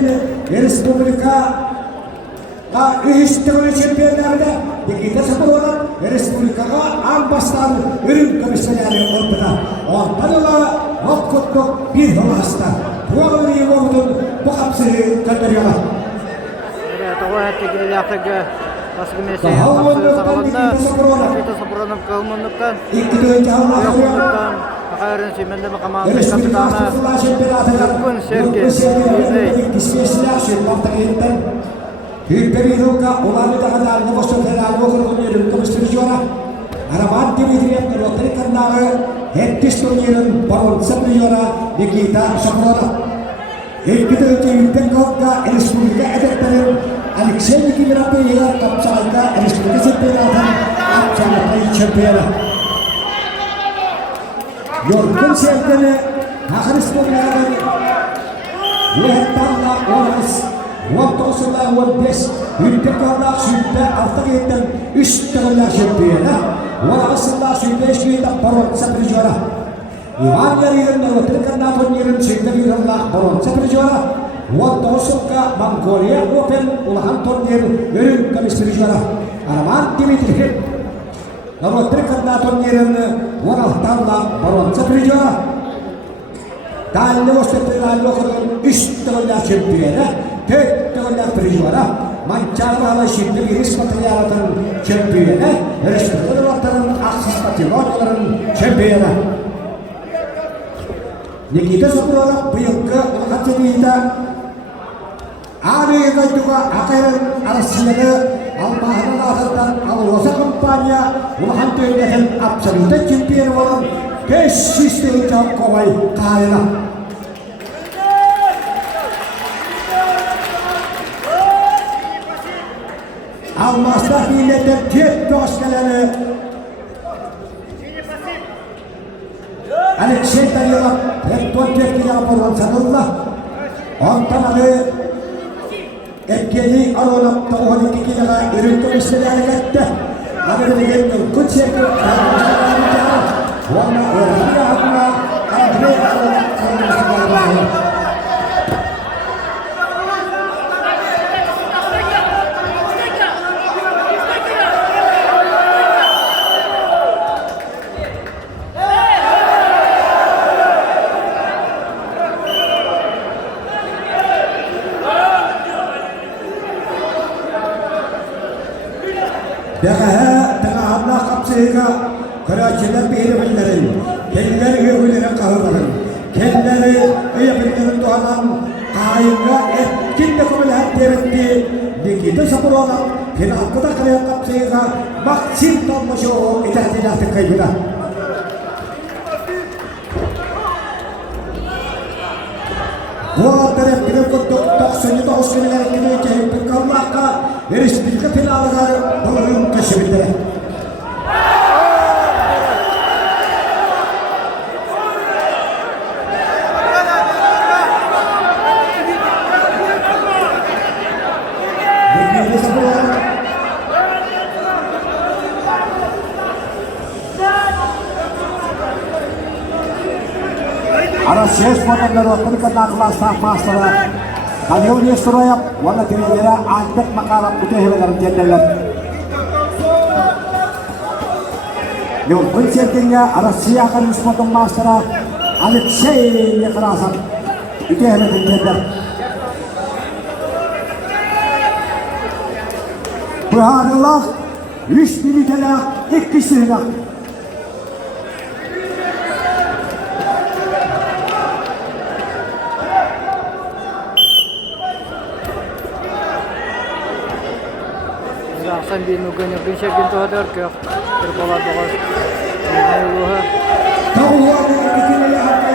Çetin Respublika Üstüne çempiyonlarda Nikita Sakurova Respublikaga ambassador ürün komisyoneri ortada. Ortada vakıtlık bir hasta. Bu alanı yuvardın bu kapsayı gönderiyorlar. Evet, o hatta yaptık. Baskı mesleği kapsayı sağlandı. Nikita Sakurova'nın kalmanlıktan. Yokluğundan. Hakkari'nin simende makamanın kaptanı. Yakın Sergey. Hüpperiruka olağanı da kadar nüfusu felalı okuduklarının komisyonu Araban Dimitriyev Rotary Kandağı Hettis Turnier'ın baron Sapriora Nikita Sakurova. İlk önce Hüpperiruka Respublika Edetlerin Alexey Nikitapeya kapsayında Respublika Çempiyonatı kapsayında şampiyonu. Yorgun sevgili Hakkari'nin bu heptarla olmaz. Waktu usulah wabes hüddekarlar sütte artık etten üst tırlar şempiyona wala asıllar sütte eşkiyete baron sapricora İvan yarıyırında otirkanna tonyerin sütte bir Allah baron sapricora waktu usulka Mongolia Open ulahan tonyerin ürün kamistricora Araman Dimitriyev otirkanna tonyerin walahtarla baron sapricora Dallı ostetralli okudun üst tırlar şempiyona Teknolojik perjuara, mancarlah şimdi virus materyalların şempiyonu, restoranların akses patronların şempiyonu. Nikita Sakurova bıyıklı hakkında Ağrı'da juga Hakkari'nin arasında Almanya'nın altından Alrosa kampanya Ulahan Töyle'nin absolute şempiyonu olan Keşişte çok kolay kayla. Almaslar milletin tek dostları Alexey Taryalov Rektor Teknik Raporlan Sanıllah Ontanları Etkili Arolap Tavhani Tikilere Ürün Komisyonu Harekette Amerika'da gelmiyor Kutsiyeti Vana Öğrenci Adına Andrei Arolap Tavhani Tengah Allah kapsayıga Karaçiler bir kendileri üyelerine kahırların, kendileri üyelerinin doğadan kayınga etkin de kubilen tevetti. Nikita Sakurova finalda kaya kapsayıga maksim tanışı o itahdilatı kaybıda. Bu adları bir kutuk taksiyonu da hoşgörüler gibi cehil kalmakta Respublika finalıga doğruyum keşfedildi. Arasya sportları Rotary Kandağı Staff Master'a Kalyon Yestroyev wala tinilera antek makarap putih heleran jendelan. Yung konsertingnya Arasya akan sportong Master'a Alexey Nekarasan putih heleran jendelan. Berhadalah 3 militeler ikisine. Sen bir nugun yapın şeklinde haber ki terpolar bakar. Ne bu ha? Tahu ada kita yang akan